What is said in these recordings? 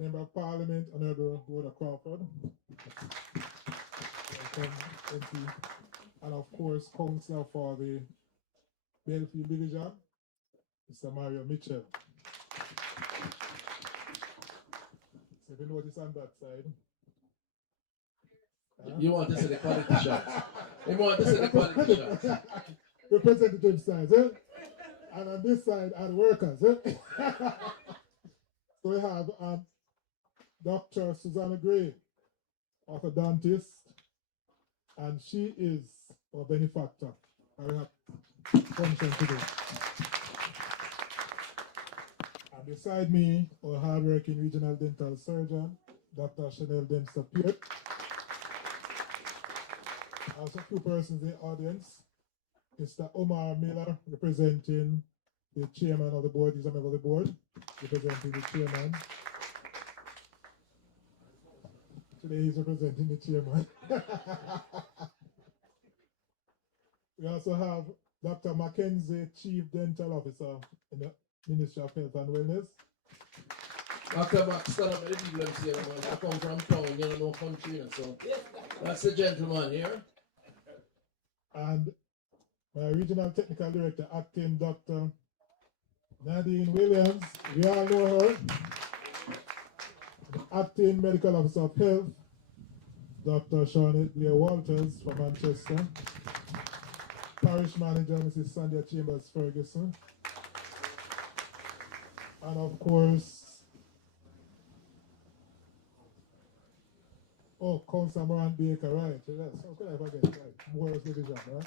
Member of Parliament, Honorable Rhoda Crawford, welcome, MP, and of course, Councillor for the Bellefield Division, Mr. Mario Mitchell. So if you notice on that side. You want to see the quality shots. You want to see the quality shots. Representative side, eh? And on this side are the workers, eh? So we have Dr. Susanna Grey, orthodontist, and she is our benefactor. I have function today. And beside me, our hard-working regional dental surgeon, Dr. Chanel Dempster Peart. Also, a few persons in the audience. Mr. Omar Miller, representing the chairman of the board. He's a member of the board, representing the chairman. Today he's representing the chairman. We also have Dr. Mackenzie, Chief Dental Officer in the Ministry of Health and Wellness. Dr. Max, stand up, I come from town, you know, country, so that's the gentleman here. And my regional technical director, acting Dr. Nadine Williams, we all know her. Acting medical officer of health, Dr. Shawnette Blair Walters from Manchester. Parish manager, Mrs. Sandra Chambers Ferguson. And of course, Councillor Moran Baker, right? Yes, how could I forget? Right, Morris Division, right?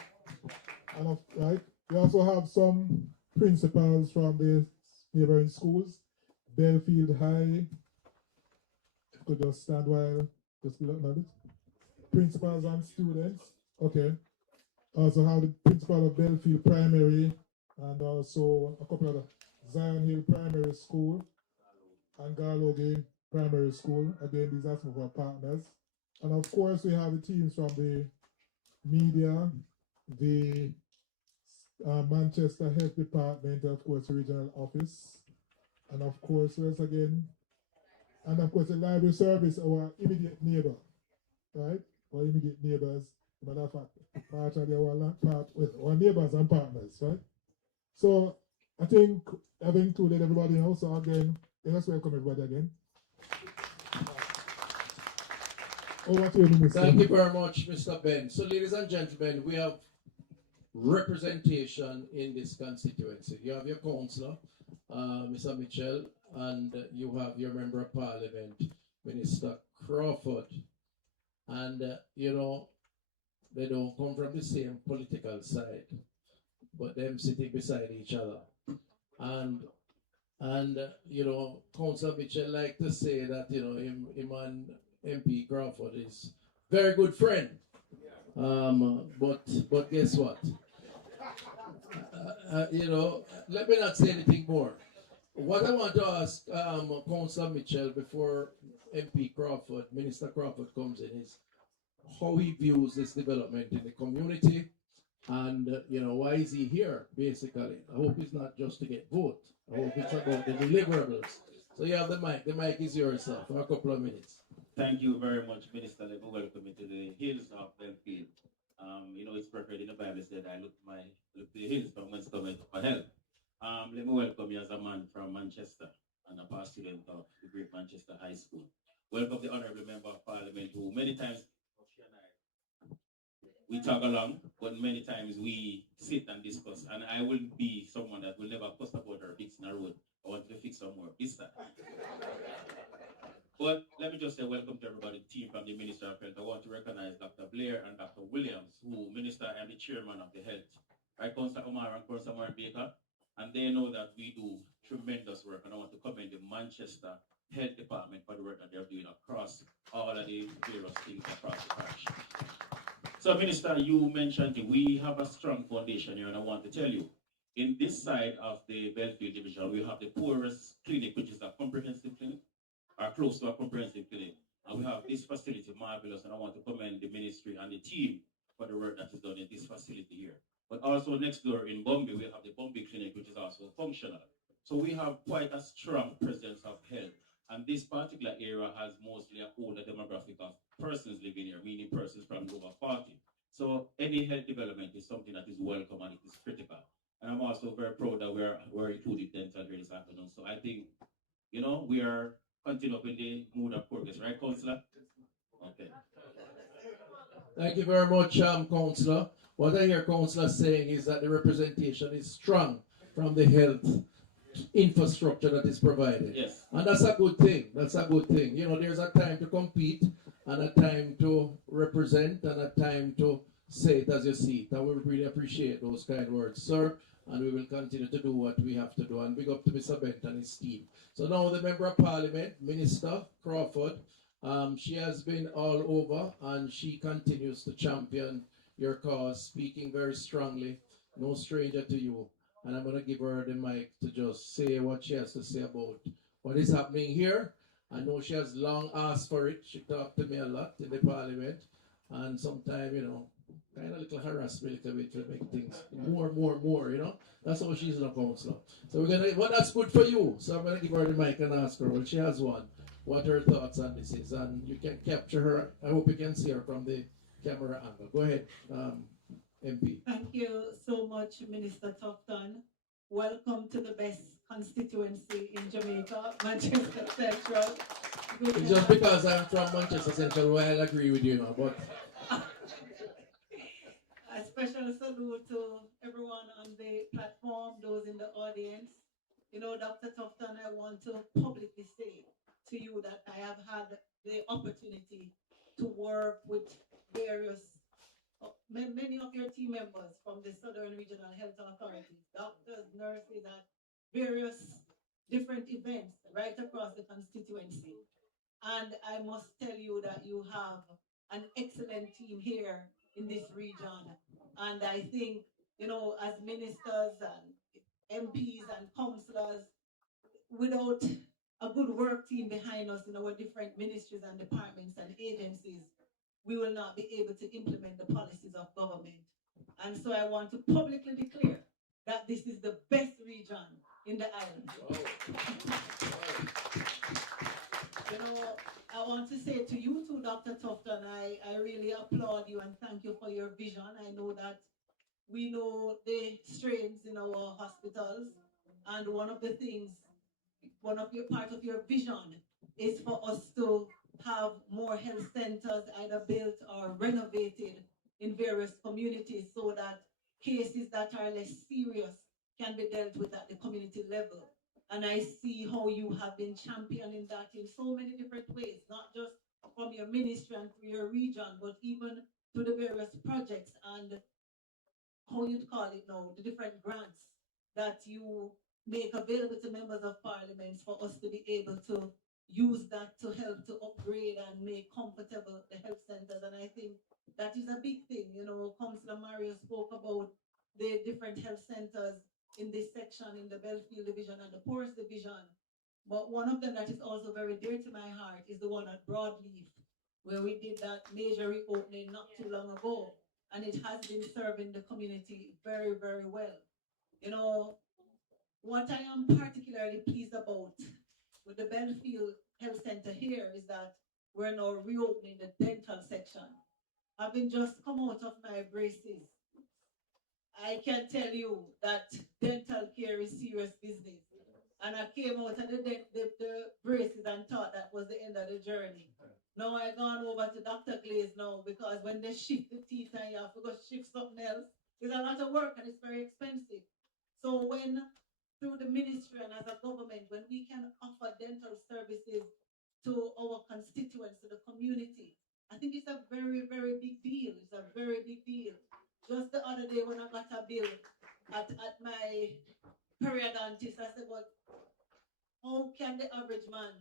And right, we also have some principals from the neighboring schools, Bellefield High. Could just stand while just be looking at it. Principals and students. Okay. Also have the principal of Bellefield Primary and also a couple of Zion Hill Primary School and Garlogie Primary School. Again, these are some of our partners. And of course, we have the teams from the media, the Manchester Health Department, of course, regional office, and of course, once again, and of course, the library service, our immediate neighbor, right? Our immediate neighbors, matter of fact, partially our neighbors and partners, right? So I think having included everybody now, so again, let us welcome everybody again. Over to you, Minister. Thank you very much, Mr. Ben. So, ladies and gentlemen, we have representation in this constituency. You have your councillor, Mr. Mitchell, and you have your member of parliament, Minister Crawford. And, you know, they don't come from the same political side, but them sitting beside each other. And you know, Councillor Mitchell like to say that, you know, him and MP Crawford is very good friend. But guess what? You know, let me not say anything more. What I want to ask Councillor Mitchell before MP Crawford, Minister Crawford comes in is how he views this development in the community, and you know, why is he here basically. I hope it's not just to get vote. I hope it's about the deliverables. So you have the mic. The mic is yours, sir, for a couple of minutes. Thank you very much, Minister. Let me welcome you to the hills of Bellefield. You know, it's perfect in the Bible said, I look to the hills from whence cometh my help. Let me welcome you as a man from Manchester and a past student of the Great Manchester High School. Welcome the Honourable Member of Parliament, who many times we talk along, but many times we sit and discuss. And I will be someone that will never post about her fixing a road. I want to fix some more business. But let me just say welcome to everybody, team from the Ministry of Health. I want to recognize Dr. Blair and Dr. Williams, who Minister and the Chairman of the Health. Right, Councillor Omar and Councillor Moran Baker. And they know that we do tremendous work. And I want to commend the Manchester Health Department for the work that they're doing across all of the various things across the parish. So, Minister, you mentioned we have a strong foundation here, and I want to tell you, in this side of the Bellefield division, we have the poorest clinic, which is a comprehensive clinic, or close to a comprehensive clinic. And we have this facility, marvelous, and I want to commend the ministry and the team for the work that is done in this facility here. But also next door in Bombay, we have the Bombay Clinic, which is also functional. So we have quite a strong presence of health And this particular area has mostly an older demographic of persons living here, meaning persons from over 40. So any health development is something that is welcome and it is critical. And I'm also very proud that we're including dental here this afternoon. So I think, we are continuing in the mood of progress, right, Councillor? Okay. Thank you very much, Councillor. What I hear Councillor saying is that the representation is strong from the health infrastructure that is provided. Yes. And that's a good thing. That's a good thing. There's a time to compete and a time to represent and a time to say it as you see it. And we really appreciate those kind words, sir. And we will continue to do what we have to do. And big up to Mr. Bent and his team. So now the Member of Parliament, Minister Crawford, she has been all over and she continues to champion your cause, speaking very strongly, no stranger to you. And I'm going to give her the mic to just say what she has to say about what is happening here. I know she has long asked for it. She talked to me a lot in the Parliament. And sometimes, kind of little harass me a little bit to make things more. That's how she's in a councillor. So that's good for you. So I'm going to give her the mic and ask her, well, she has one, what her thoughts on this is. And you can capture her. I hope you can see her from the camera angle. Go ahead, MP. Thank you so much, Minister Tufton. Welcome to the best constituency in Jamaica, Manchester Central. It's just because I'm from Manchester Central, well, I'll agree with you now, but... A special salute to everyone on the platform, those in the audience. Dr. Tufton, I want to publicly say to you that I have had the opportunity to work with many of your team members from the Southern Regional Health Authority, doctors, nurses at various different events right across the constituency. And I must tell you that you have an excellent team here in this region. And I think, as ministers and MPs and councillors, without a good work team behind us in our different ministries and departments and agencies, we will not be able to implement the policies of government. And so I want to publicly declare that this is the best region in the island. I want to say to you too, Dr. Tufton, I really applaud you and thank you for your vision. I know that we know the strains in our hospitals, and one of your part of your vision is for us to have more health centers either built or renovated in various communities so that cases that are less serious can be dealt with at the community level. And I see how you have been championing that in so many different ways, not just from your ministry and through your region, but even to the various projects and how you'd call it now, the different grants that you make available to members of parliament for us to be able to use that to help to upgrade and make comfortable the health centers. And I think that is a big thing. Councillor Mario spoke about the different health centers in this section, in the Bellefield division and the Porous division. But one of them that is also very dear to my heart is the one at Broadleaf, where we did that major reopening not too long ago. And it has been serving the community very, very well. What I am particularly pleased about with the Bellefield Health Center here is that we're now reopening the dental section. Having just come out of my braces, I can tell you that dental care is serious business. And I came out of the braces and thought that was the end of the journey. Now I gone over to Dr. Glaze now, because when they shift the teeth and you have to go shift something else, it's a lot of work and it's very expensive. So when, through the ministry and as a government, when we can offer dental services to our constituents, to the community, I think it's a very, very big deal. It's a very big deal. Just the other day when I got a bill at my periodontist, I said, well, how can the average man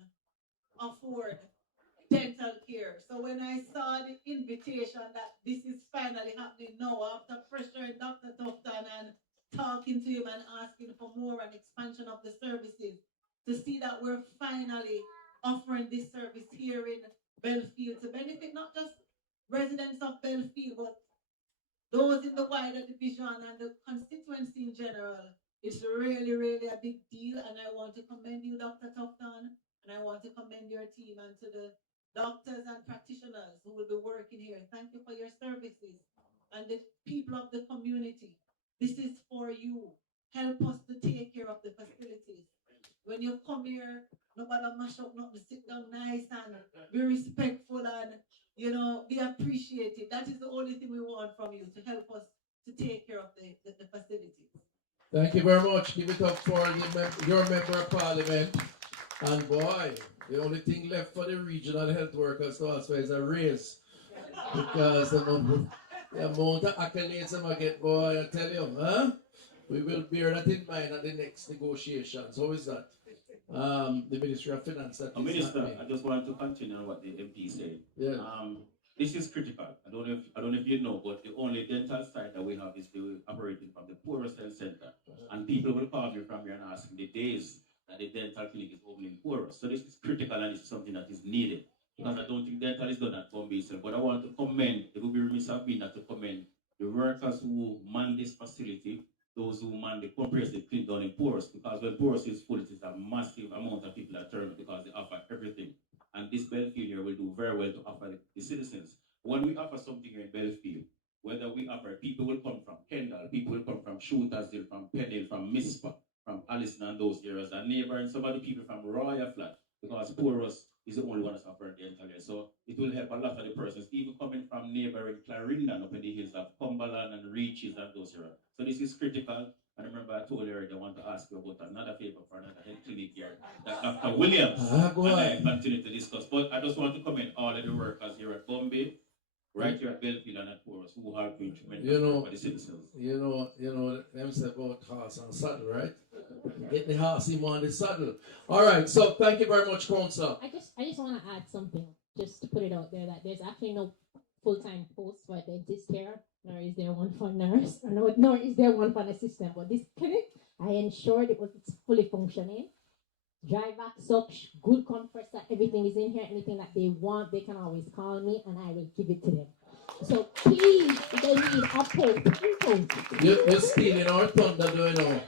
afford dental care? So when I saw the invitation that this is finally happening now, after pressuring Dr. Tufton and talking to him and asking for more and expansion of the services, to see that we're finally offering this service here in Bellefield to benefit not just residents of Bellefield, but those in the wider division and the constituency in general. It's really, really a big deal, and I want to commend you, Dr. Tufton. And I want to commend your team and to the doctors and practitioners who will be working here. Thank you for your services. And the people of the community, this is for you. Help us to take care of the facilities. When you come here, nobody mash up nothing, sit down nice and be respectful and, be appreciated. That is the only thing we want from you, to help us to take care of the facilities. Thank you very much. Give it up for your member of parliament. And boy, the only thing left for the regional health workers to ask for is a raise. Because the amount of accolades I get, boy, I tell you, huh? We will bear that in mind at the next negotiations. How is that? The Ministry of Finance. Minister, I just want to continue on what the MP said. Yeah. This is critical. I don't know if you know, but the only dental site that we have is operating from the poorest health center. And people will call me from here and ask me the days that the dental clinic is open in poorest. So this is critical and it's something that is needed. Because I don't think dental is done at Bombay itself. But I want to commend, it would be remiss of me not to commend the workers who man this facility, those who man the comprehensive clinic down in Porous, because when Porous is full, it is a massive amount of people that turn because they offer everything. And this Bellefield here will do very well to offer the citizens. When we offer something here in Bellefield, whether we offer, people will come from Kendall, people will come from Shootersville, from Pennell, from Mispa, from Allison and those areas, and neighboring some of the people from Royal Flat, because Porous is the only one that's offering dental here. So it will help a lot of the persons, even coming from neighboring Clarendon up in the hills of Cumberland and Reaches and those areas. So this is critical. And remember, I told you already, I want to ask you about another favor for another health clinic here, that Dr. Williams, go ahead. and I continue to discuss. But I just want to commend all of the workers here at Bombay, right here at Bellefield and at Porous, who are doing tremendous for the citizens. You know, them say about horse and saddle, right? Get the horse him on the saddle. All right, so thank you very much, Council. I just want to add something, just to put it out there, that there's actually no full-time post for a dentist here, nor is there one for nurse, nor is there one for an assistant. But this clinic, I ensured it's fully functioning. Dry vac, such, good comfort, that everything is in here. Anything that they want, they can always call me and I will give it to them. So please, if they need a post, You're stealing our thunder, do you know,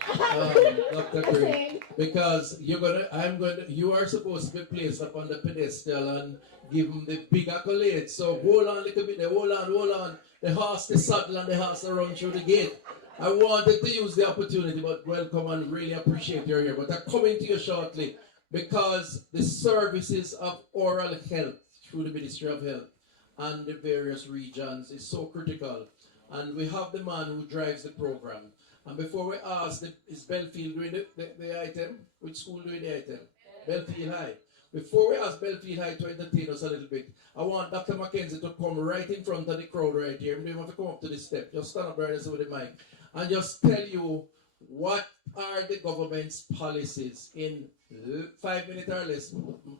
Dr. Gray? Because you are supposed to be placed up on the pedestal and give them the big accolades. So hold on a little bit there, hold on. The horse, the saddle, and the horse are run through the gate. I wanted to use the opportunity, but welcome and really appreciate you're here. But I'm coming to you shortly because the services of oral health through the Ministry of Health and the various regions is so critical. And we have the man who drives the program. And before we ask, is Bellefield doing the item? Which school doing the item? Bellefield High. Before we ask Bellefield High to entertain us a little bit, I want Dr. Mackenzie to come right in front of the crowd right here. You don't have to come up to the step. Just stand up right there with the mic. And just tell you what are the government's policies in 5 minutes or less,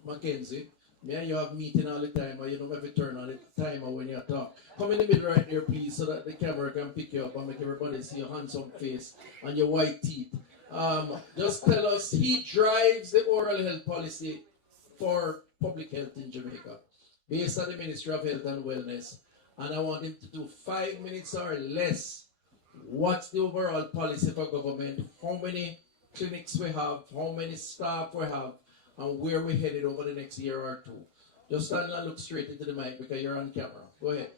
Mackenzie. Me and you have meeting all the time, and you don't have to turn on the timer when you talk. Come in the middle right there, please, so that the camera can pick you up and make everybody see your handsome face and your white teeth. Just tell us, he drives the oral health policy for public health in Jamaica, based on the Ministry of Health and Wellness. And I want him to do 5 minutes or less. What's the overall policy for government? How many clinics we have? How many staff we have? And where we're headed over the next year or two. Just stand and look straight into the mic because you're on camera. Go ahead.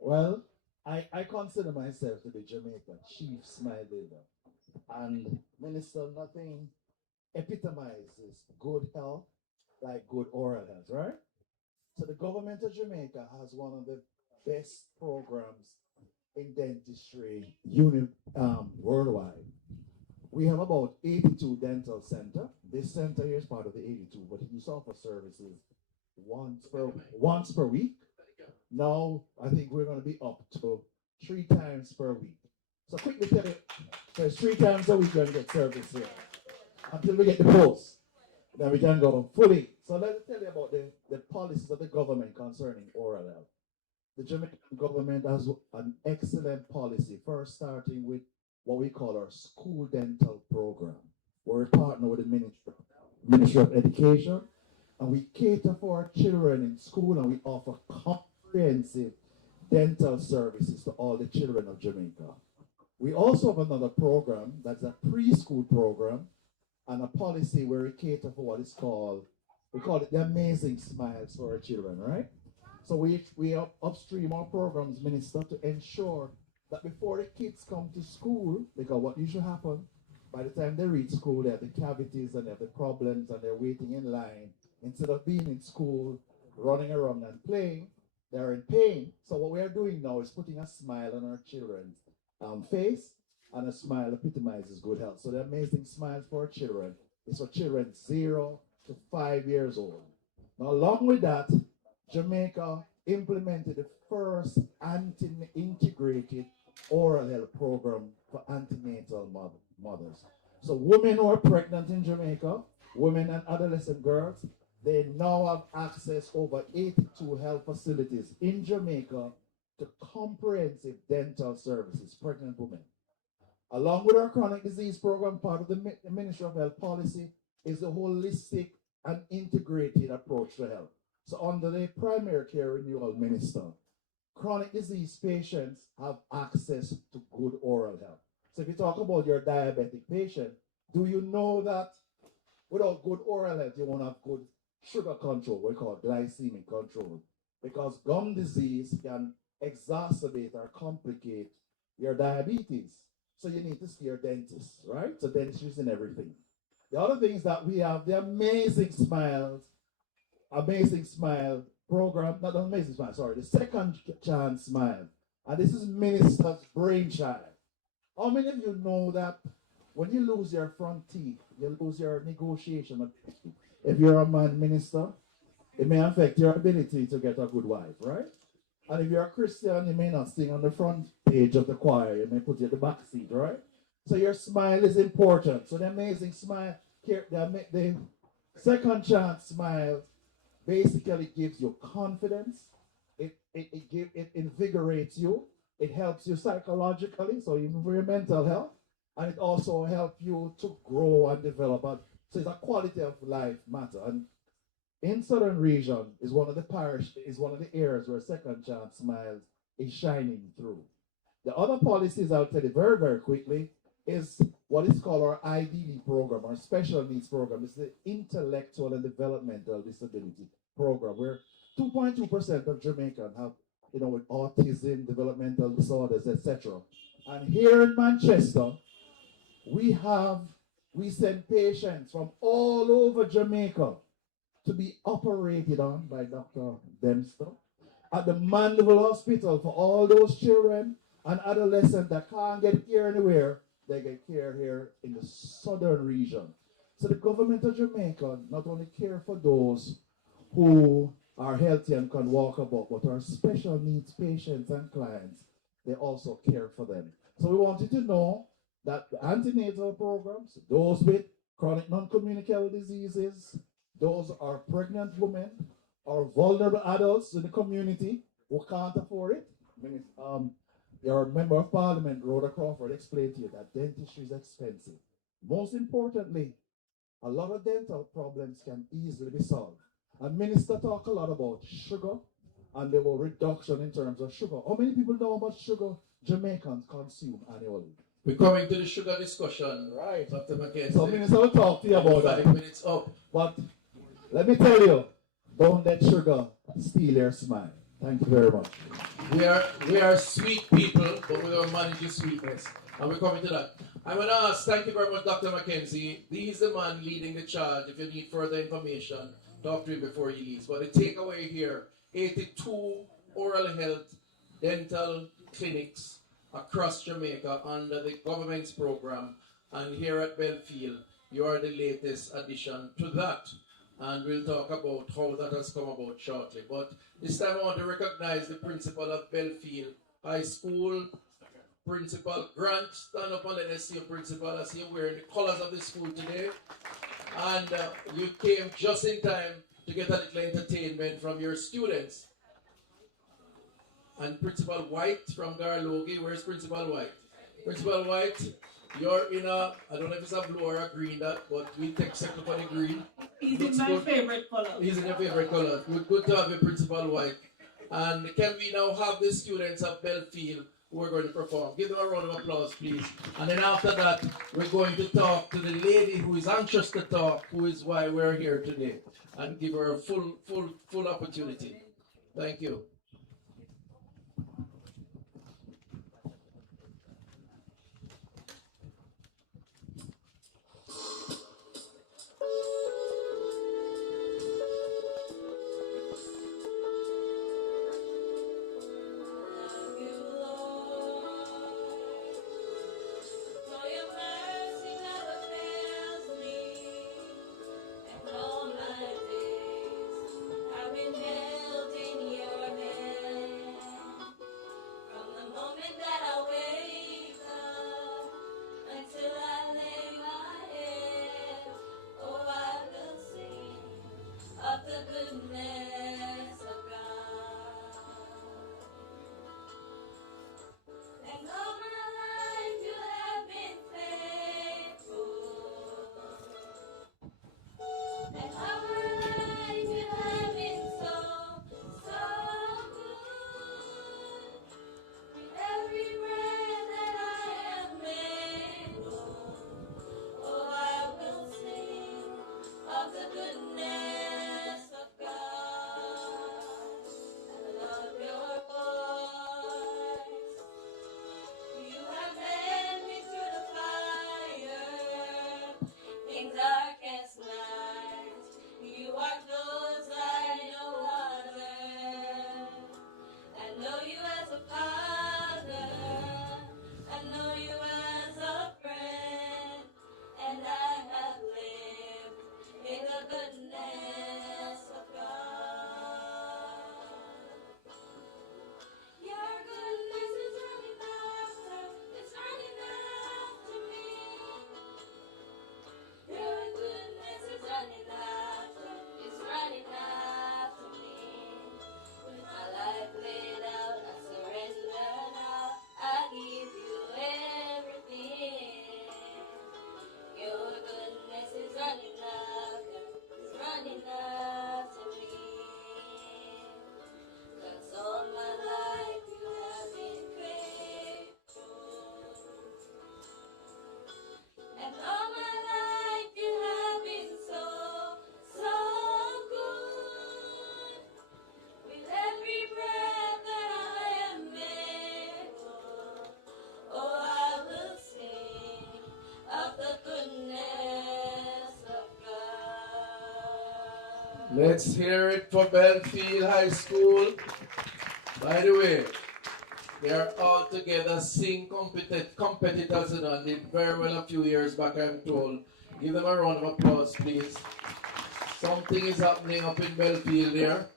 Well, I consider myself to be Jamaica's chief smile builder. And Minister, nothing epitomizes good health like good oral health, right? So the government of Jamaica has one of the best programs in dentistry worldwide. We have about 82 dental centers. This center here is part of the 82, but you offer services once per week. Now, I think we're going to be up to 3 times per week. So quickly tell you, there's 3 times a week we're going to get service here. Until we get the post, then we can go fully. So let me tell you about the policies of the government concerning oral health. The Jamaican government has an excellent policy, first starting with what we call our school dental program, where we partner with the Ministry of Education, and we cater for our children in school, and we offer comprehensive dental services to all the children of Jamaica. We also have another program that's a preschool program and a policy where we cater for what is called We call it the amazing smiles for our children, right? So we upstream our programs, Minister, to ensure that before the kids come to school, because what usually happens, by the time they reach school, they have the cavities and they have the problems and they're waiting in line. Instead of being in school, running around and playing, they're in pain. So what we are doing now is putting a smile on our children's face, and a smile epitomizes good health. So the amazing smiles for our children is for children 0 to 5 years old. Now, along with that, Jamaica implemented the first integrated oral health program for antenatal mothers. So women who are pregnant in Jamaica, women and adolescent girls, they now have access over 82 health facilities in Jamaica to comprehensive dental services, pregnant women. Along with our chronic disease program, part of the Ministry of Health policy is the holistic and integrated approach to health. So under the primary care renewal minister, chronic disease patients have access to good oral health. So if you talk about your diabetic patient, do you know that without good oral health, you won't have good sugar control, we call glycemic control, because gum disease can exacerbate or complicate your diabetes. So you need to see your dentist, right? So dentistry is in everything. The other things that we have, the Amazing Smile program, not the Amazing Smile, sorry, the Second Chance Smile. And this is Minister's brainchild. How many of you know that when you lose your front teeth, you lose your negotiation? If you're a man minister, it may affect your ability to get a good wife, right? And if you're a Christian, you may not sing on the front page of the choir. You may put you at the back seat, right? So your smile is important. So the Amazing Smile, the Second Chance Smile basically gives you confidence. It invigorates you. It helps you psychologically, so even for your mental health. And it also helps you to grow and develop. So it's a quality of life matter. And in Southern region is one of the areas where Second Chance Smiles is shining through. The other policies I'll tell you very, very quickly is what is called our IDD program, our special needs program. It's the intellectual and developmental disability program, where 2.2% of Jamaicans have, with autism, developmental disorders, etc. And here in Manchester, we send patients from all over Jamaica to be operated on by Dr. Dempster at the Mandeville Hospital for all those children and adolescents that can't get care anywhere. They get care here in the southern region. So the government of Jamaica not only care for those who are healthy and can walk about, but our special needs patients and clients, they also care for them. So we want you to know that the antenatal programs, those with chronic non-communicable diseases, those are pregnant women or vulnerable adults in the community who can't afford it. Your member of parliament, Rhoda Crawford, explained to you that dentistry is expensive. Most importantly, a lot of dental problems can easily be solved. And minister talk a lot about sugar and the reduction in terms of sugar. How many people know how much sugar Jamaicans consume annually? We're coming to the sugar discussion. Right. Dr. McKenzie. So minister will talk to you about that. 5 minutes up. But let me tell you, don't let sugar steal your smile. Thank you very much. We are sweet people, but we are managing sweetness. And we're coming to that. I'm going to ask, thank you very much, Dr. McKenzie. He's the man leading the charge. If you need further information, talk to him before he leaves. But the takeaway here, 82 oral health dental clinics across Jamaica under the government's program. And here at Bellefield, you are the latest addition to that. And we'll talk about how that has come about shortly. But this time I want to recognize the principal of Bellefield High School, Principal Grant. Stand up and let us see your principal. I see you wearing the colors of the school today. And you came just in time to get a little entertainment from your students. And Principal White from Garlogie. Where's Principal White? Principal White, you're in a, I don't know if it's a blue or a green, but we take second for the green. He's in my favorite color. He's in your favorite color. Good to have you, Principal White. And can we now have the students of Bellefield who are going to perform? Give them a round of applause, please. And then after that, we're going to talk to the lady who is anxious to talk, who is why we're here today. and give her a full opportunity. Thank you. For your mercy never fails me, and all my days I've been held in your hand. From the moment that I wake up until I lay my head, oh, I will sing of the goodness of God. And all my life you have been faithful. And all my life you have been so, so good. With every breath that I am able, oh, I will sing of the goodness of God. I love your voice. You have led me through the fire in darkest night. You are close like no other. I know you as a father. I know you as a friend. And I have lived in the goodness of God. Your goodness is running after, it's running after me. Your goodness is running after, it's running after me. With my life laid out, I surrender now. I give you everything. Your goodness is running after, it's running after me. 'Cause all my life you have been faithful. And all my life you have been so, so good. With every breath that I am able, oh, I will sing of the goodness of God. Let's hear it for Bellefield High School. By the way, they are all together sing competitors, you know, and did very well a few years back, I'm told. Give them a round of applause, please. Something is happening up in Bellefield there.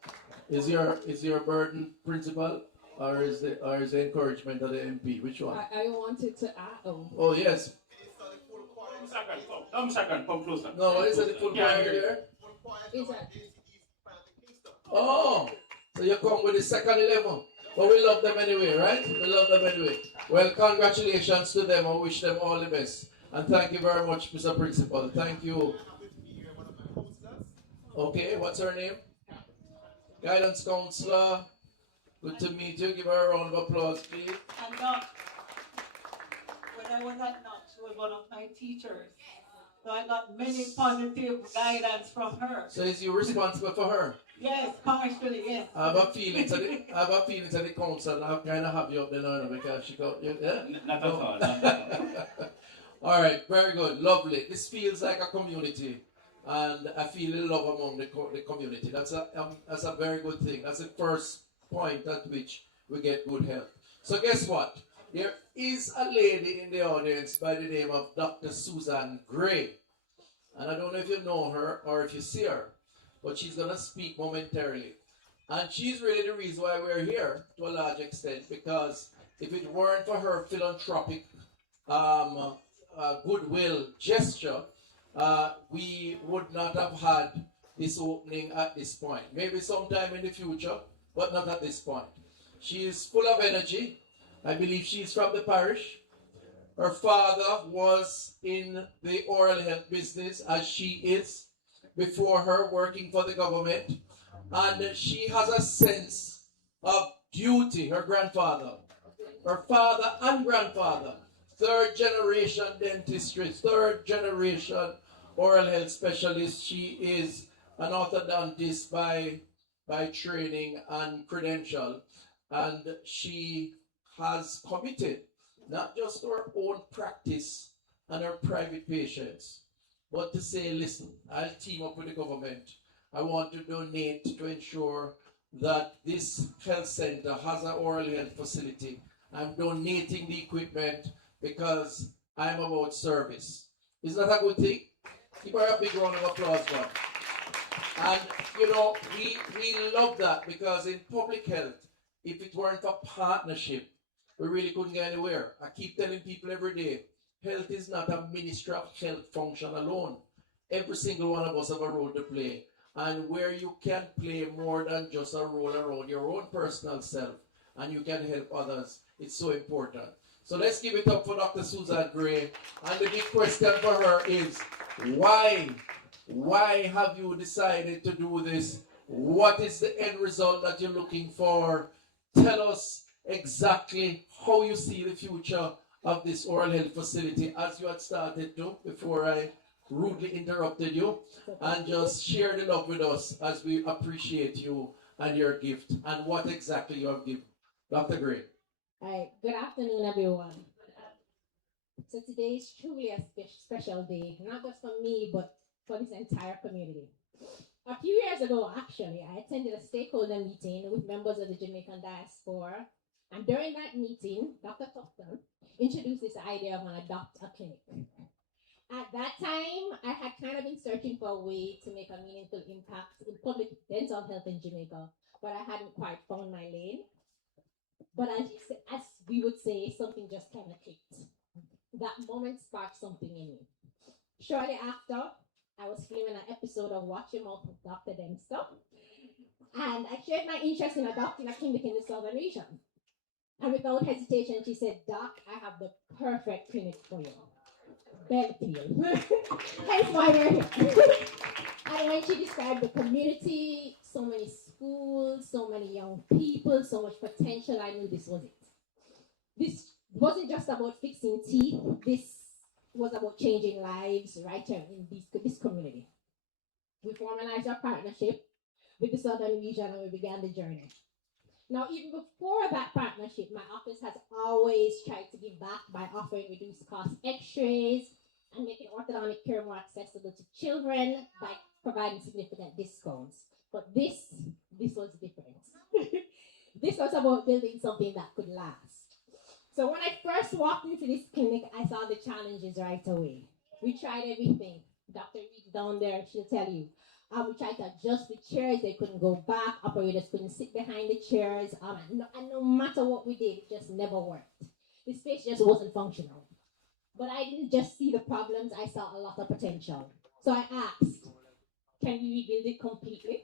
Is your burden principal, or is the encouragement of the MP? Which one? I wanted to add. Oh yes. Come closer. No, what is it? The full Yeah, choir I hear you. there? Is that Oh, so you come with the second 11. But we love them anyway, right? We love them anyway. Well, congratulations to them. I wish them all the best. And thank you very much, Mr. Principal. Thank you. Okay, what's her name? Guidance Counselor. Good to meet you. Give her a round of applause, please. And when I was at Knox, she was one of my teachers. So I got many positive guidance from her. So is you responsible for her? Yes, partially, yes. I have a feeling to the council. I kind of have you up there now because she got you. Yeah? Not at all. Not at all. All right, very good, lovely. This feels like a community, and I feel the love among the community. That's a very good thing. That's the first point at which we get good health. So guess what? There is a lady in the audience by the name of Dr. Susan Gray, and I don't know if you know her or if you see her, but she's gonna speak momentarily, and she's really the reason why we're here to a large extent. Because if it weren't for her philanthropic goodwill gesture, we would not have had this opening at this point. Maybe sometime in the future, but not at this point. She is full of energy. I believe she's from the parish. Her father was in the oral health business, as she is before her, working for the government. And she has a sense of duty. Her grandfather, her father and grandfather, third generation dentistry, third generation oral health specialist. She is an orthodontist by training and credential, and she has committed not just to her own practice and her private patients, but to say, listen, I'll team up with the government. I want to donate to ensure that this health center has an oral health facility. I'm donating the equipment because I'm about service. Is that a good thing? Give her a big round of applause, man. And you know, we love that because in public health, if it weren't for partnership, we really couldn't get anywhere. I keep telling people every day, health is not a ministry of health function alone. Every single one of us have a role to play. And where you can play more than just a role around your own personal self and you can help others, it's so important. So let's give it up for Dr. Susan Gray. And the big question for her is, why? Why have you decided to do this? What is the end result that you're looking for? Tell us exactly how you see the future of this oral health facility as you had started to before I rudely interrupted you, and just share the love with us as we appreciate you and your gift and what exactly you have given. Dr. Gray. All right, good afternoon, everyone. So today is truly a special day, not just for me, but for this entire community. A few years ago, actually, I attended a stakeholder meeting with members of the Jamaican diaspora, and during that meeting, Dr. Tufton introduced this idea of an adopt a clinic. At that time, I had kind of been searching for a way to make a meaningful impact in public dental health in Jamaica, but I hadn't quite found my lane. But as we would say, something just kind of clicked. That moment sparked something in me. Shortly after, I was filming an episode of Watch Your Mouth with Dr. Dempster, and I shared my interest in adopting a clinic in the southern region. And without hesitation, she said, Doc, I have the perfect clinic for you. Bellefield. Hence why we're here. And when she described the community, so many schools, so many young people, so much potential, I knew this was it. This wasn't just about fixing teeth. This was about changing lives right here in this community. We formalized our partnership with the Southern region and we began the journey. Now, even before that partnership, my office has always tried to give back by offering reduced cost x-rays and making orthodontic care more accessible to children by providing significant discounts. But this was different. This was about building something that could last. So when I first walked into this clinic, I saw the challenges right away. We tried everything. Dr. Reed down there, she'll tell you. We tried to adjust the chairs, they couldn't go back, operators couldn't sit behind the chairs, and no matter what we did, it just never worked. The space just wasn't functional. But I didn't just see the problems, I saw a lot of potential. So I asked, can we rebuild it completely?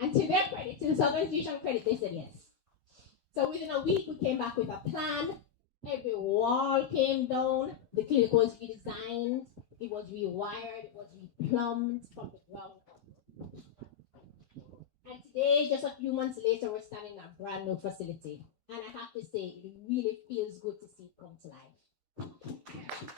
And to their credit, to the Southern Region credit, they said yes. So within a week, we came back with a plan. Every wall came down, the clinic was redesigned, it was rewired, it was replumbed from the ground up. And today, just a few months later, we're standing in a brand new facility. And I have to say, it really feels good to see it come to life.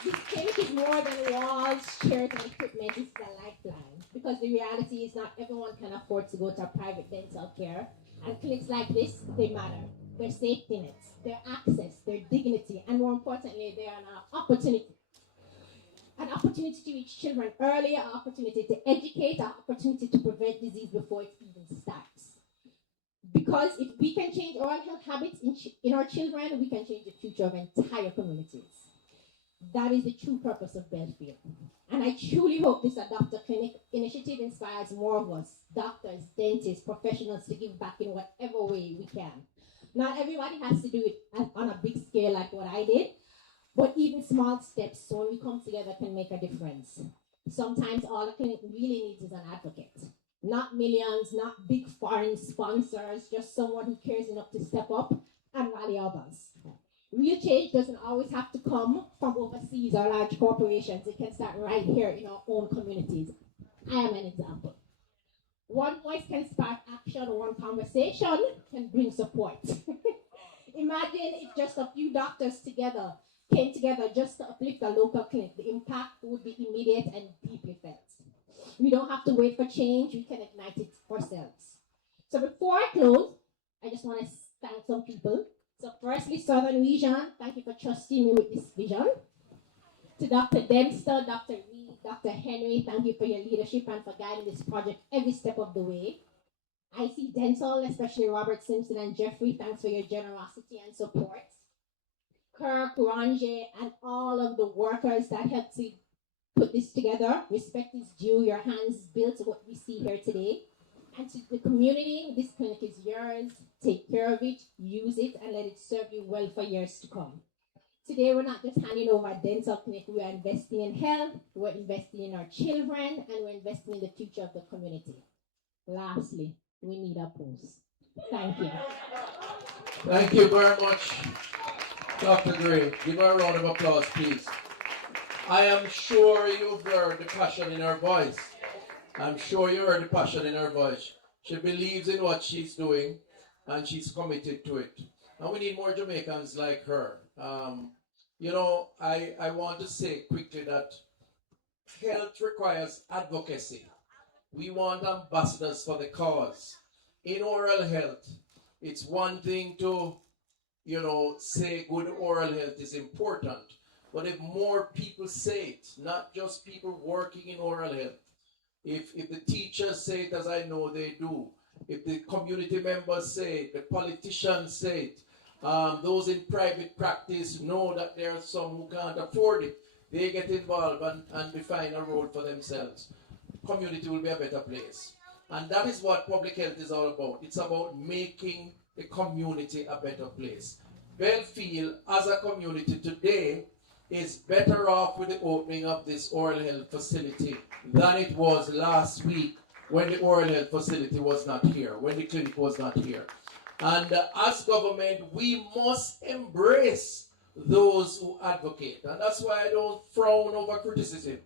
This clinic is more than walls, chairs, and equipment. It's a lifeline. Because the reality is not everyone can afford to go to private dental care. And clinics like this, they matter. Their safety nets, their access, their dignity, and more importantly, they are an opportunity. An opportunity to reach children early, an opportunity to educate, an opportunity to prevent disease before it even starts. Because if we can change oral health habits in our children, we can change the future of entire communities. That is the true purpose of Bellefield. And I truly hope this Adopt a Clinic initiative inspires more of us, doctors, dentists, professionals, to give back in whatever way we can. Not everybody has to do it on a big scale like what I did, but even small steps, so when we come together, can make a difference. Sometimes all a clinic really needs is an advocate. Not millions, not big foreign sponsors, just someone who cares enough to step up and rally others. Real change doesn't always have to come from overseas or large corporations. It can start right here in our own communities. I am an example. One voice can spark action, one conversation can bring support. Imagine if just a few doctors came together just to uplift a local clinic. The impact would be immediate and deeply felt. We don't have to wait for change. We can ignite it ourselves. So before I close, I just want to thank some people. So firstly, Southern Region, thank you for trusting me with this vision. To Dr. Dempster, Dr. Reed, Dr. Henry, thank you for your leadership and for guiding this project every step of the way. IC Dental, especially Robert Simpson and Jeffrey, thanks for your generosity and support. Kirk, Ranjay, and all of the workers that helped to put this together. Respect is due. Your hands built what we see here today. And to the community, this clinic is yours. Take care of it, use it, and let it serve you well for years to come. Today, we're not just handing over a dental clinic. We are investing in health, we're investing in our children, and we're investing in the future of the community. Lastly, we need a post. Thank you. Thank you very much, Dr. Gray. Give her a round of applause, please. I am sure you've heard the passion in her voice. I'm sure you heard the passion in her voice. She believes in what she's doing, and she's committed to it. And we need more Jamaicans like her. I want to say quickly that health requires advocacy. We want ambassadors for the cause. In oral health, it's one thing to, say good oral health is important. But if more people say it, not just people working in oral health, if the teachers say it, as I know they do, if the community members say it, the politicians say it, those in private practice know that there are some who can't afford it, they get involved and define a role for themselves. Community will be a better place. And that is what public health is all about. It's about making the community a better place. Bellefield, as a community today, is better off with the opening of this oral health facility than it was last week when the oral health facility was not here, when the clinic was not here. And as government, we must embrace those who advocate. And that's why I don't frown over criticism.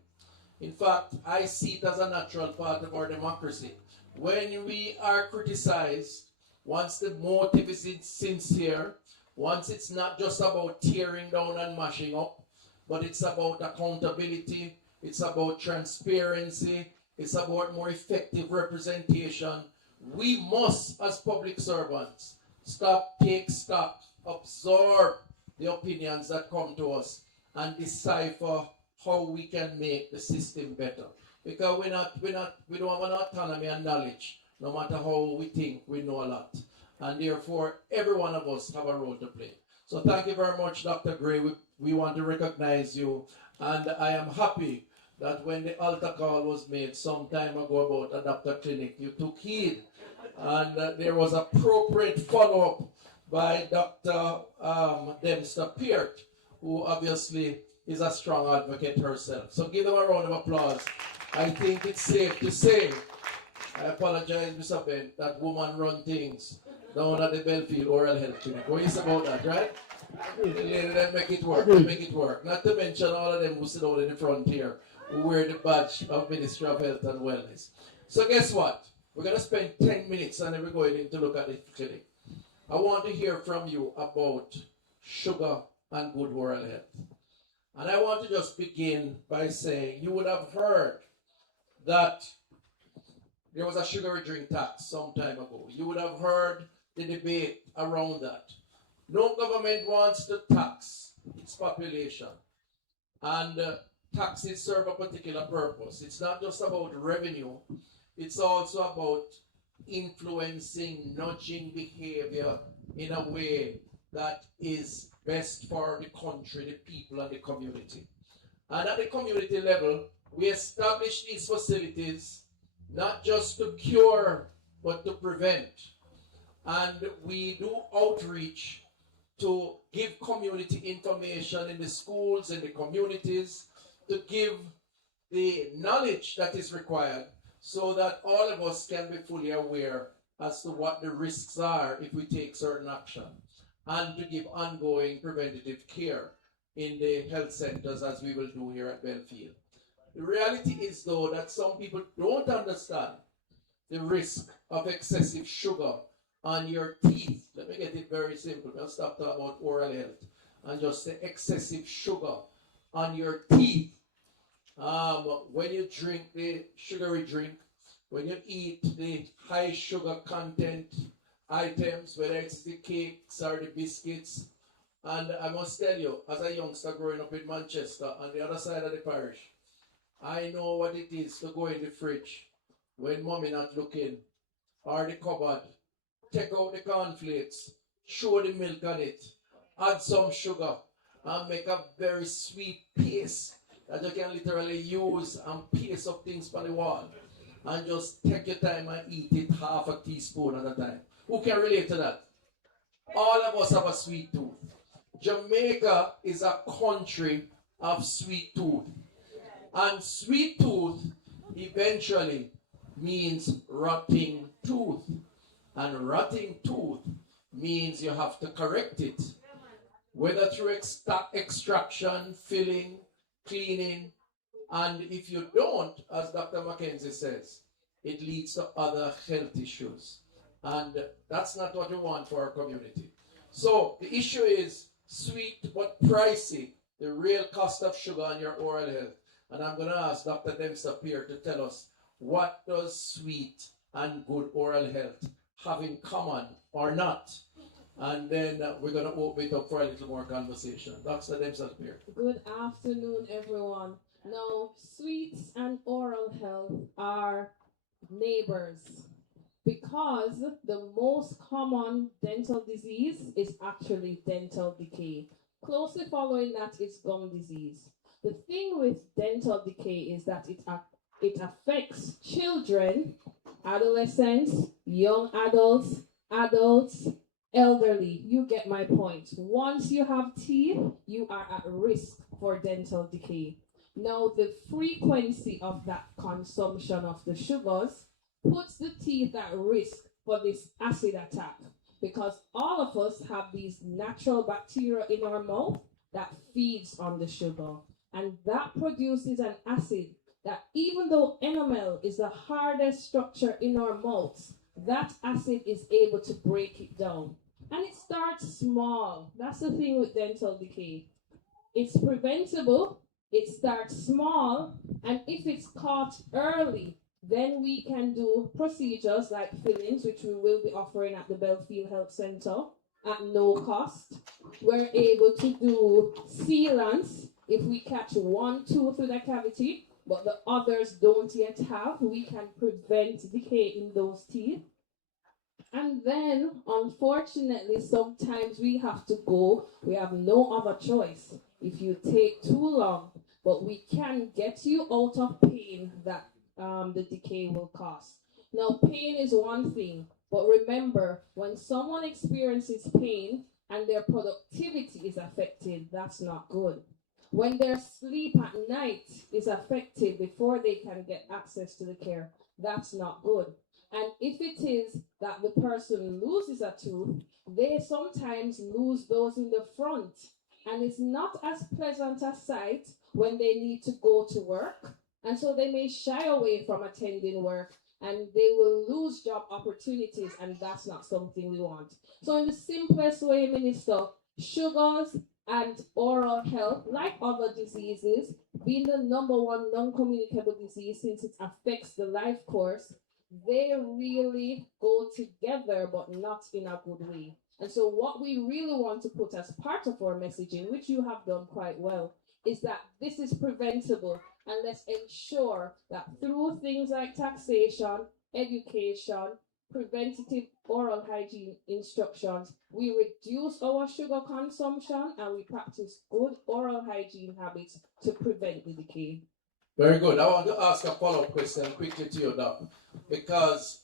In fact, I see it as a natural part of our democracy. When we are criticized, once the motive is sincere, once it's not just about tearing down and mashing up, but it's about accountability, it's about transparency, it's about more effective representation. We must, as public servants, take stock, absorb the opinions that come to us, and decipher how we can make the system better. Because we don't have an autonomy and knowledge, no matter how we think we know a lot. And therefore, every one of us have a role to play. So thank you very much, Dr. Gray. We want to recognize you. And I am happy that when the altar call was made some time ago about a doctor clinic, you took heed. And there was appropriate follow-up by Dr. Dempster Peart, who obviously is a strong advocate herself. So give them a round of applause. I think it's safe to say, I apologize, Mr. Ben, that woman run things down at the Bellefield Oral Health Clinic. What is about that, right? They make it work. They make it work. Not to mention all of them who sit out in the front here, who wear the badge of Ministry of Health and Wellness. So guess what? We're going to spend 10 minutes and then we're going in to look at the clinic. I want to hear from you about sugar and good oral health. And I want to just begin by saying you would have heard that there was a sugary drink tax some time ago. You would have heard the debate around that. No government wants to tax its population. And taxes serve a particular purpose. It's not just about revenue. It's also about influencing, nudging behavior in a way that is best for the country, the people, and the community. And at the community level, we establish these facilities not just to cure, but to prevent. And we do outreach to give community information in the schools, in the communities, to give the knowledge that is required so that all of us can be fully aware as to what the risks are if we take certain action, and to give ongoing preventative care in the health centers as we will do here at Bellefield. The reality is, though, that some people don't understand the risk of excessive sugar on your teeth. Let me get it very simple. I'll stop talking about oral health and just say excessive sugar on your teeth. When you drink the sugary drink, when you eat the high sugar content items, whether it's the cakes or the biscuits, and I must tell you, as a youngster growing up in Manchester, on the other side of the parish, I know what it is to go in the fridge when mommy not looking, or the cupboard, take out the cornflakes, show the milk on it, add some sugar, and make a very sweet paste that you can literally use and paste up things on the wall. And just take your time and eat it half a teaspoon at a time. Who can relate to that? All of us have a sweet tooth. Jamaica is a country of sweet tooth. And sweet tooth eventually means rotting tooth. And rotting tooth means you have to correct it. Whether through extraction, filling, cleaning, and if you don't, as Dr. Mackenzie says, it leads to other health issues. And that's not what we want for our community. So the issue is sweet but pricey, the real cost of sugar on your oral health. And I'm going to ask Dr. Dempster here to tell us, what does sweet and good oral health have in common or not? And then we're going to open it up for a little more conversation. Dr. Dempster here. Good afternoon, everyone. Now, sweets and oral health are neighbors because the most common dental disease is actually dental decay. Closely following that is gum disease. The thing with dental decay is that it affects children, adolescents, young adults, elderly. You get my point. Once you have teeth, you are at risk for dental decay. Now, the frequency of that consumption of the sugars puts the teeth at risk for this acid attack because all of us have these natural bacteria in our mouth that feeds on the sugar, and that produces an acid that, even though enamel is the hardest structure in our mouths, that acid is able to break it down. And it starts small. That's the thing with dental decay. It's preventable, it starts small, and if it's caught early, then we can do procedures like fillings, which we will be offering at the Bellefield Health Center at no cost. We're able to do sealants if we catch one tooth with a cavity, but the others don't yet have. We can prevent decay in those teeth. And then, unfortunately, sometimes we have to go. We have no other choice if you take too long. But we can get you out of pain that the decay will cause. Now, pain is one thing. But remember, when someone experiences pain and their productivity is affected, that's not good. When their sleep at night is affected before they can get access to the care, that's not good. And if it is that the person loses a tooth, they sometimes lose those in the front. And it's not as pleasant a sight when they need to go to work. And so they may shy away from attending work and they will lose job opportunities, and that's not something we want. So in the simplest way, Minister, sugars and oral health, like other diseases, being the number one non-communicable disease since it affects the life course, they really go together, but not in a good way. And so what we really want to put as part of our messaging, which you have done quite well, is that this is preventable. And let's ensure that through things like taxation, education, preventative oral hygiene instructions, we reduce our sugar consumption and we practice good oral hygiene habits to prevent the decay. Very good. I want to ask a follow-up question quickly to you, Doc. Because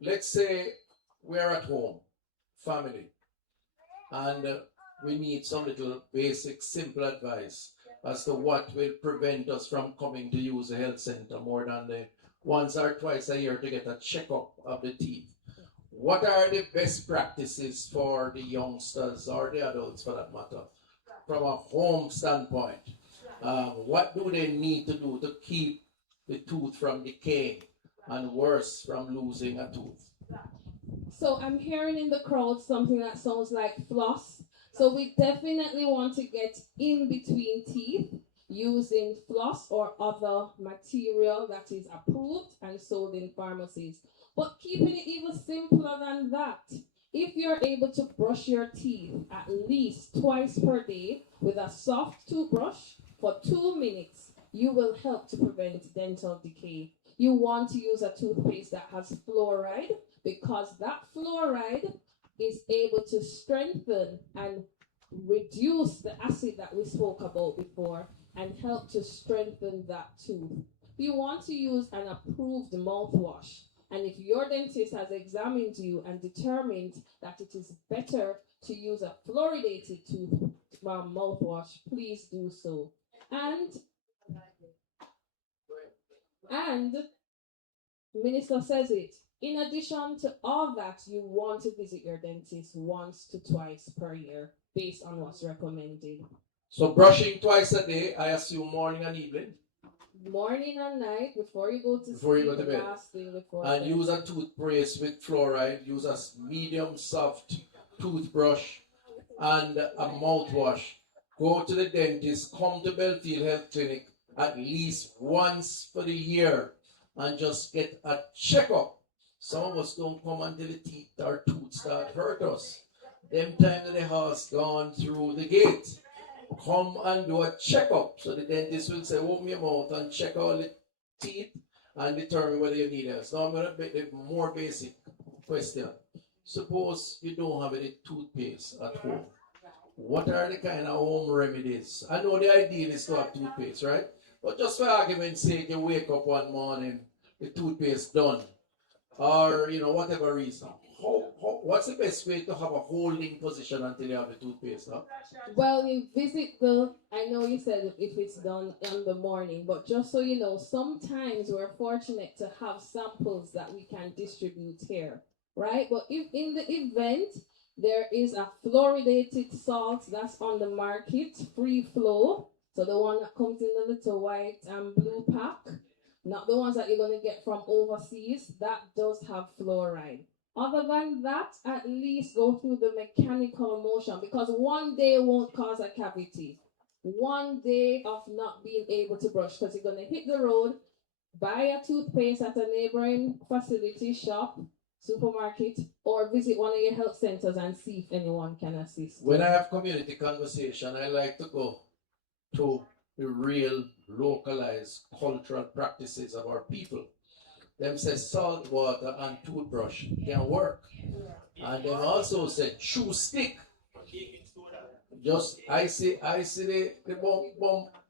let's say we're at home, family, and we need some little basic, simple advice as to what will prevent us from coming to use a health center more than the once or twice a year to get a checkup of the teeth. What are the best practices for the youngsters or the adults for that matter, from a home standpoint? What do they need to do to keep the tooth from decaying and worse, from losing a tooth? So I'm hearing in the crowd something that sounds like floss. So we definitely want to get in between teeth. using floss or other material that is approved and sold in pharmacies. But keeping it even simpler than that, if you're able to brush your teeth at least twice per day with a soft toothbrush for 2 minutes, you will help to prevent dental decay. You want to use a toothpaste that has fluoride because that fluoride is able to strengthen and reduce the acid that we spoke about before and help to strengthen that tooth. You want to use an approved mouthwash. And if your dentist has examined you and determined that it is better to use a fluoridated mouthwash, please do so. And Minister says it. In addition to all that, you want to visit your dentist once to twice per year based on what's recommended. So brushing twice a day, I assume morning and evening. Morning and night before you go to Before you sleep, go to bed. last thing before And bed. use a toothpaste with fluoride, use a medium soft toothbrush and a mouthwash. Go to the dentist, come to Bellefield Health Clinic at least once for the year and just get a checkup. Some of us don't come until the teeth or tooth start hurt us. Them time that the horse gone through the gate. Come and do a checkup. So the dentist will say, open your mouth and check all the teeth and determine whether you need it. Now I'm going to make a more basic question. Suppose you don't have any toothpaste at home. What are the kind of home remedies? I know the ideal is to have toothpaste, right? But just for argument's sake, you wake up one morning, the toothpaste done. Or, whatever reason. What's the best way to have a holding position until you have the toothpaste? Huh? Well, you visit I know you said if it's done in the morning, but just so you know, sometimes we're fortunate to have samples that we can distribute here, right? But if in the event there is a fluoridated salt that's on the market, free flow, so the one that comes in the little white and blue pack, not the ones that you're going to get from overseas, that does have fluoride. Other than that, at least go through the mechanical motion because one day won't cause a cavity. One day of not being able to brush because you're going to hit the road, buy a toothpaste at a neighboring facility, shop, supermarket, or visit one of your health centers and see if anyone can assist. When I have community conversation, I like to go to the real localized cultural practices of our people. Them say salt water and toothbrush can work. And then also say chew stick. Just I see the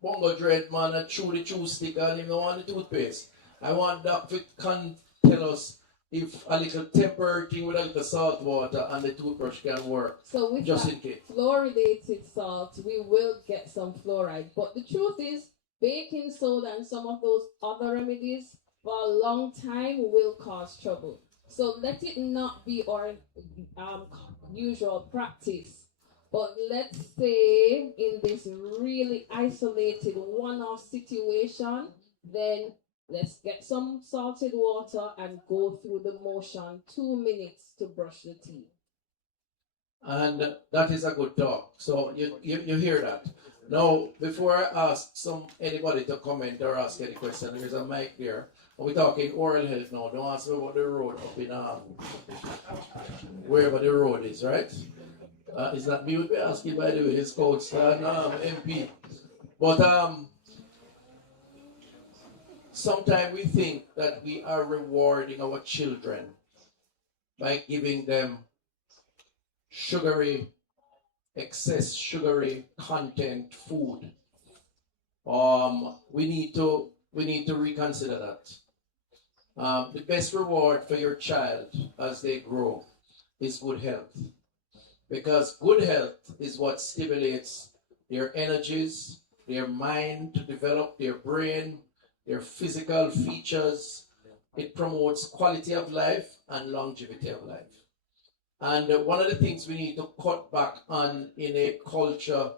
bongo dread man and chew the chew stick and him don't want the toothpaste. I want Dr. can tell us if a little temporary thing with a little salt water and the toothbrush can work. So with just that in case. fluoridated salt, we will get some fluoride. But the truth is, baking soda and some of those other remedies for a long time will cause trouble. So let it not be our usual practice. But let's say in this really isolated one-off situation, then let's get some salted water and go through the motion 2 minutes to brush the teeth. And that is a good talk. So you hear that. Now, before I ask anybody to comment or ask any question, there's a mic there. We're talking oral health now. Don't ask me about the road up in wherever the road is, right? It's not me would be asking, by the way, it's Coach and MP. But sometimes we think that we are rewarding our children by giving them excess sugary content food. We need to reconsider that. The best reward for your child as they grow is good health. Because good health is what stimulates their energies, their mind to develop their brain, their physical features. It promotes quality of life and longevity of life. And one of the things we need to cut back on in a culture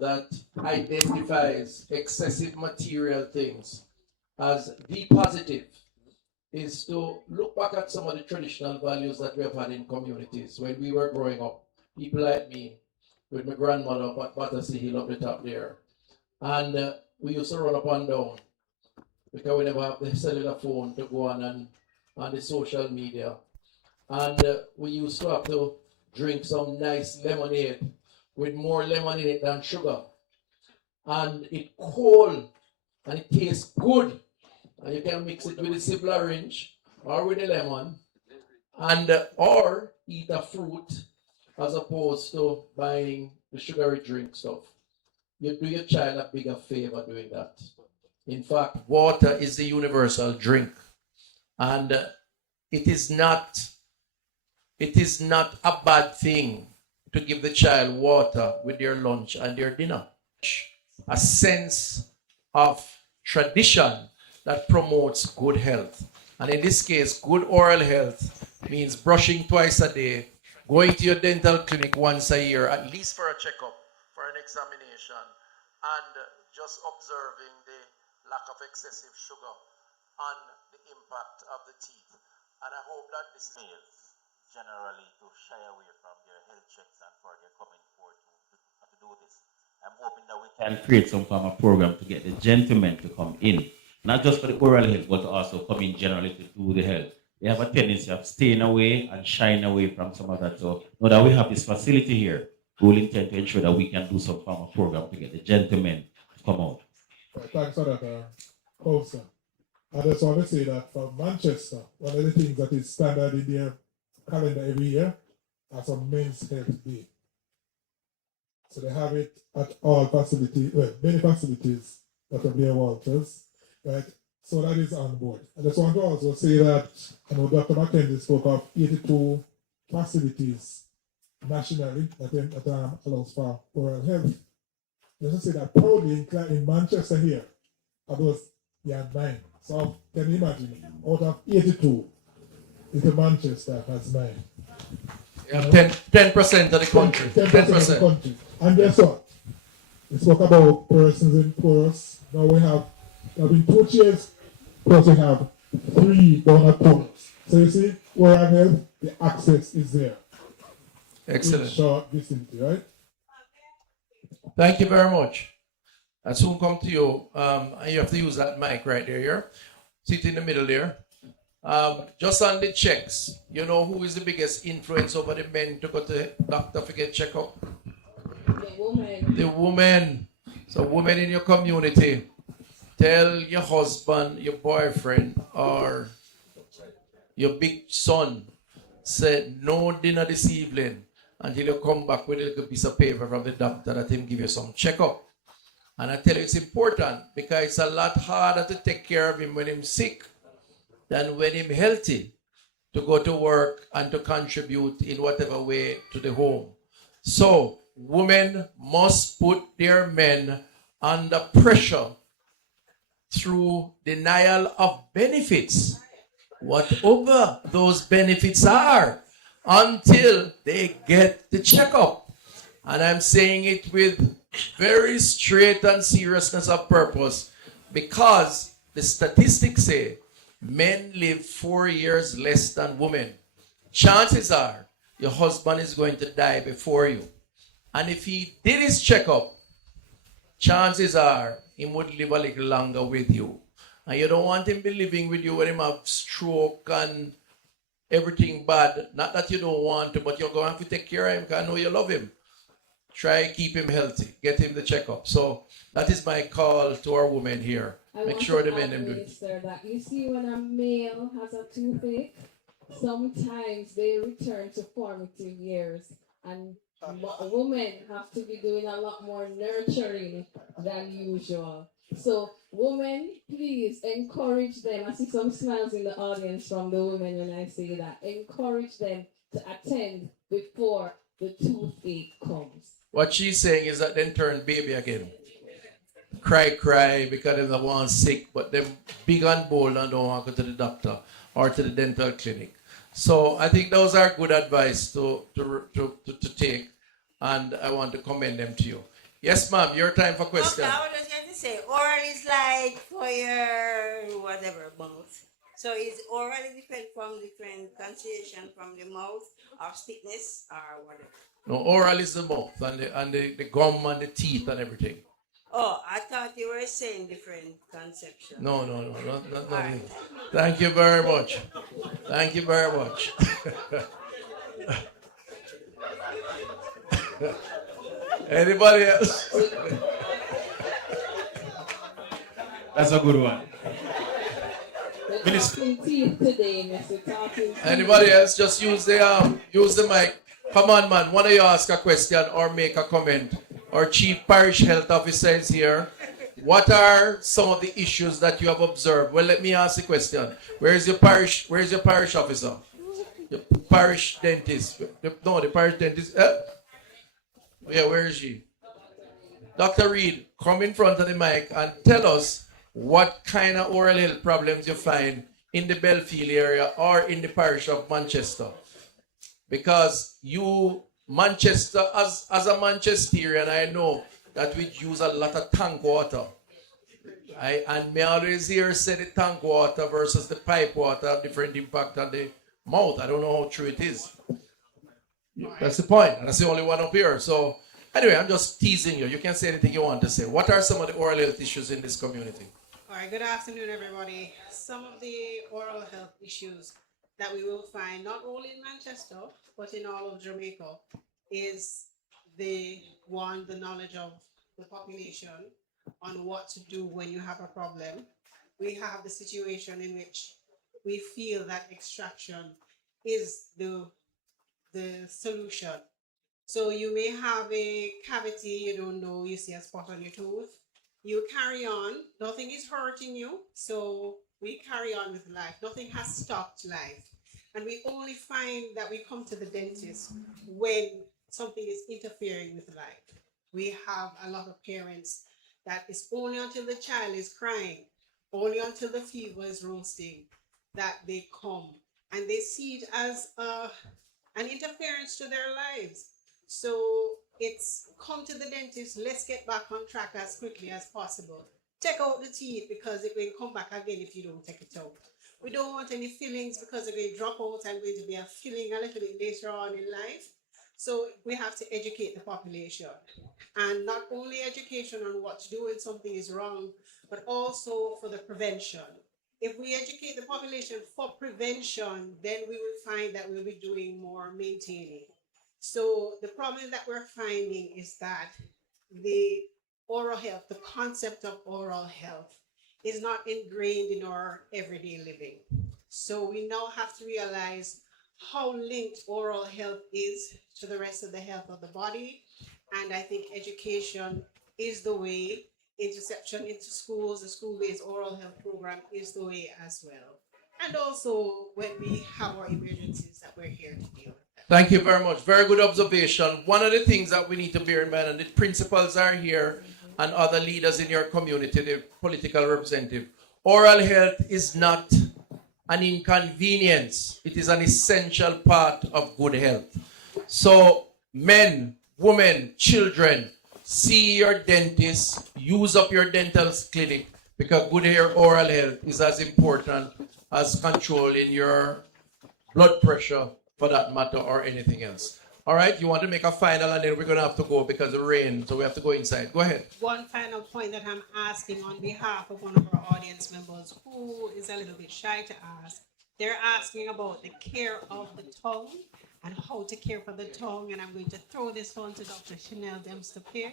that identifies excessive material things as the positive is to look back at some of the traditional values that we have had in communities when we were growing up. People like me, with my grandmother up at Battersea Hill up the top there. And we used to run up and down because we never have the cellular phone to go on the social media. And we used to have to drink some nice lemonade with more lemon in it than sugar. And it cold and it tastes good. And you can mix it with the simple orange or with the lemon and or eat a fruit as opposed to buying the sugary drink stuff. You do your child a bigger favor doing that. In fact, water is the universal drink, and it is not a bad thing to give the child water with their lunch and their dinner. A sense of tradition that promotes good health. And in this case, good oral health means brushing twice a day, going to your dental clinic once a year, at least for a checkup, for an examination, and just observing the lack of excessive sugar on the impact of the teeth. And I hope that this is generally to shy away from their health checks and for their coming forward to do this. I'm hoping that we can create some form of program to get the gentlemen to come in, not just for the oral health, but to also come in generally to do the health. They have a tendency of staying away and shying away from some of that. So now that we have this facility here, we will intend to ensure that we can do some form of program to get the gentlemen to come out. Thanks for that, Coulson. I just want to say that for Manchester, one of the things that is standard in their calendar every year is a men's health day. So they have it at all facilities, well, many facilities that are near Walters, right? So that is on board. I just want to also say that, I know Dr. McKenzie spoke of 82 facilities nationally that allows for oral health. Let's say that proudly in Manchester here, of those, you have 9. So can you imagine, out of 82, little Manchester has 9. Yeah, 10% of the country. 10% of the country. And guess what? We spoke about persons in poorest. Now we have been 2 chairs, plus we have 3 down at corners. So you see, oral health, the access is there. Excellent. In short vicinity, right? Thank you very much. I soon come to you. And you have to use that mic right there. Here. Sit in the middle there. Just on the checks, you know who is the biggest influence over the men to go to doctor for get checkup? The woman. The woman. So women in your community, tell your husband, your boyfriend, or your big son, say no dinner this evening until you come back with a little piece of paper from the doctor that him give you some checkup. And I tell you it's important because it's a lot harder to take care of him when he's sick than when he's healthy, to go to work and to contribute in whatever way to the home. So women must put their men under pressure through denial of benefits, whatever those benefits are, until they get the checkup. And I'm saying it with very straight and seriousness of purpose, because the statistics say men live 4 years less than women. Chances are your husband is going to die before you. And if he did his checkup, chances are he would live a little longer with you. And you don't want him to be living with you when he have stroke and everything bad. Not that you don't want to, but you're going to have to take care of him because I know you love him. Try keep him healthy. Get him the checkup. So that is my call to our women here. Make sure the men do it. That you see, when a male has a toothache, sometimes they return to formative years, and women have to be doing a lot more nurturing than usual. So women, please encourage them. I see some smiles in the audience from the women when I say that. Encourage them to attend before the toothache comes. What she's saying is that then turn baby again. Cry because they want sick, but they're big and bold and don't want to go to the doctor or to the dental clinic. So I think those are good advice to take, and I want to commend them to you. Yes, ma'am, your time for question. Okay, I was just going to say, oral is like for your whatever mouth. So is oral different from different constitution from the mouth, or stiffness, or whatever? No, oral is the mouth and the gum and the teeth and everything. Oh, I thought you were saying different conception. No, not All nothing. right. Thank you very much. Thank you very much. Anybody else? That's a good one. We're Minister. talking teeth today, Mr. Talking teeth. Anybody else? Just use the mic. Come on, man. One of you ask a question or make a comment. Our chief parish health officer is here. What are some of the issues that you have observed? Well, let me ask the question. Where is your parish officer? The parish dentist. The parish dentist. Yeah, where is she? Dr. Reed, come in front of the mic and tell us what kind of oral health problems you find in the Bellefield area or in the parish of Manchester. Because you, Manchester, as a Manchesterian, I know that we use a lot of tank water. And me always hear say the tank water versus the pipe water have different impact on the mouth. I don't know how true it is. That's the point. And that's the only one up here. So anyway, I'm just teasing you. You can say anything you want to say. What are some of the oral health issues in this community? All right, good afternoon, everybody. Some of the oral health issues that we will find not only in Manchester, but in all of Jamaica is the knowledge of the population on what to do when you have a problem. We have the situation in which we feel that extraction is the solution. So you may have a cavity, you don't know, you see a spot on your tooth. You carry on, nothing is hurting you, so we carry on with life. Nothing has stopped life. And we only find that we come to the dentist when something is interfering with life. We have a lot of parents that it's only until the child is crying, only until the fever is roasting, that they come. And they see it as an interference to their lives. So it's come to the dentist, let's get back on track as quickly as possible. Take out the teeth because it will come back again if you don't take it out. We don't want any fillings because they're going to drop out and going to be a filling a little bit later on in life. So we have to educate the population. And not only education on what to do when something is wrong, but also for the prevention. If we educate the population for prevention, then we will find that we'll be doing more maintaining. So the problem that we're finding is that the oral health, the concept of oral health is not ingrained in our everyday living. So we now have to realize how linked oral health is to the rest of the health of the body. And I think education is the way, interception into schools, the school-based oral health program is the way as well. And also when we have our emergencies that we're here to deal with. Thank you very much. Very good observation. One of the things that we need to bear in mind, and the principals are here, and other leaders in your community, the political representative, oral health is not an inconvenience. It is an essential part of good health. So men, women, children, see your dentist, use up your dental clinic, because good oral health is as important as controlling your blood pressure, for that matter, or anything else. All right, you want to make a final, and then we're going to have to go because of rain, so we have to go inside. Go ahead. One final point that I'm asking on behalf of one of our audience members who is a little bit shy to ask. They're asking about the care of the tongue and how to care for the tongue, and I'm going to throw this one to Dr. Chanel Dempster-Peer.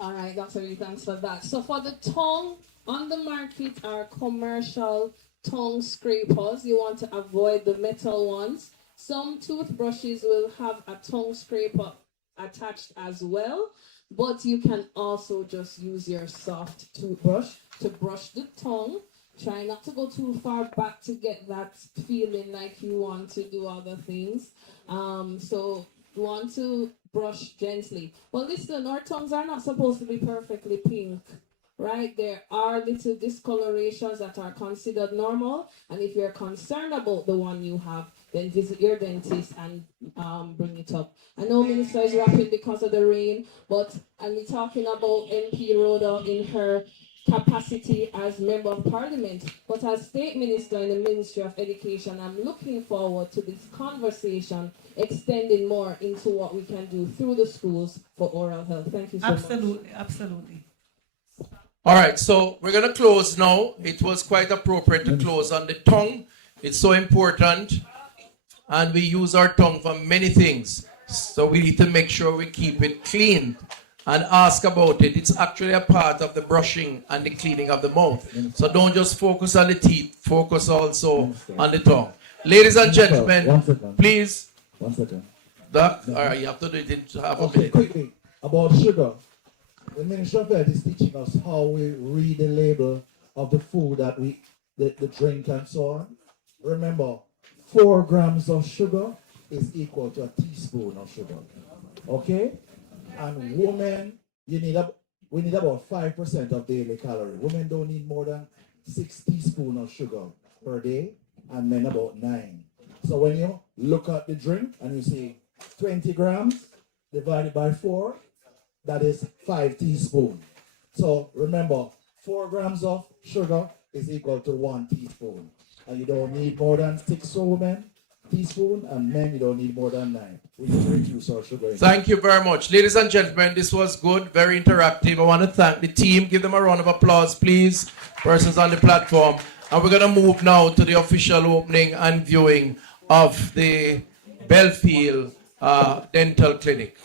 All right, Dr. Lee, thanks for that. So for the tongue, on the market are commercial tongue scrapers. You want to avoid the metal ones. Some toothbrushes will have a tongue scraper attached as well, but you can also just use your soft toothbrush to brush the tongue. Try not to go too far back to get that feeling like you want to do other things. So you want to brush gently. But listen, our tongues are not supposed to be perfectly pink, right? There are little discolorations that are considered normal. And if you're concerned about the one you have, then visit your dentist and bring it up. I know Minister is rapping because of the rain, but I'm talking about MP Rhoda in her capacity as Member of Parliament, but as State Minister in the Ministry of Education, I'm looking forward to this conversation extending more into what we can do through the schools for oral health. Thank you so much. Absolutely, absolutely. All right, so we're gonna close now. It was quite appropriate to close on the tongue. It's so important, and we use our tongue for many things. So we need to make sure we keep it clean and ask about it. It's actually a part of the brushing and the cleaning of the mouth. So don't just focus on the teeth, focus also on the tongue. Ladies and gentlemen, please. 1 second. All right, you have to do it in half a Okay, minute. quickly, about sugar. The Ministry of Health is teaching us how we read the label of the food that we, the drink and so on. Remember, 4 grams of sugar is equal to a teaspoon of sugar. Okay? And women, we need about 5% of daily calorie. Women don't need more than 6 teaspoons of sugar per day, and men about 9. So when you look at the drink and you see 20 grams divided by 4, that is 5 teaspoons. So remember, 4 grams of sugar is equal to 1 teaspoon. And you don't need more than 6 for women teaspoon, and men you don't need more than 9. We need to reduce our sugar. Thank you very much. Ladies and gentlemen, this was good, very interactive. I want to thank the team. Give them a round of applause, please. Persons on the platform. And we're going to move now to the official opening and viewing of the Bellefield Dental Clinic.